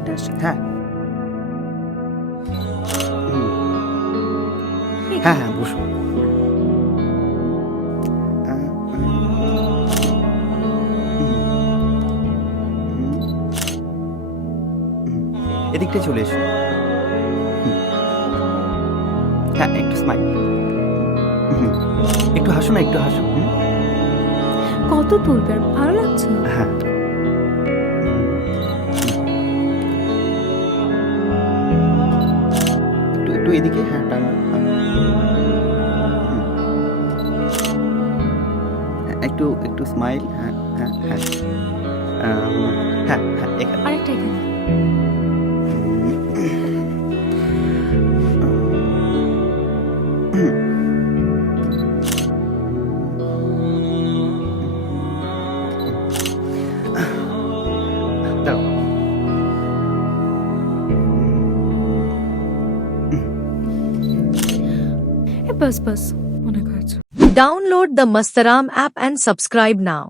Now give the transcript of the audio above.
আরেকটা আসছে। হ্যাঁ হ্যাঁ হ্যাঁ বসুন। এদিকটা চলে এসো। হ্যাঁ একটু স্মাইল, একটু হাসো না, একটু হাসো। কত তুলবে, আর ভালো লাগছে না। হ্যাঁ একটু একটু এদিকে, হ্যাঁ টানো। একটু একটু স্মাইল, হ্যাঁ হ্যাঁ হ্যাঁ হ্যাঁ হ্যাঁ এখানে। আরেকটা এখানে। দাঁড়াও। বাস বাস, অনেক হয়েছে। Download the Mastaram app and subscribe now.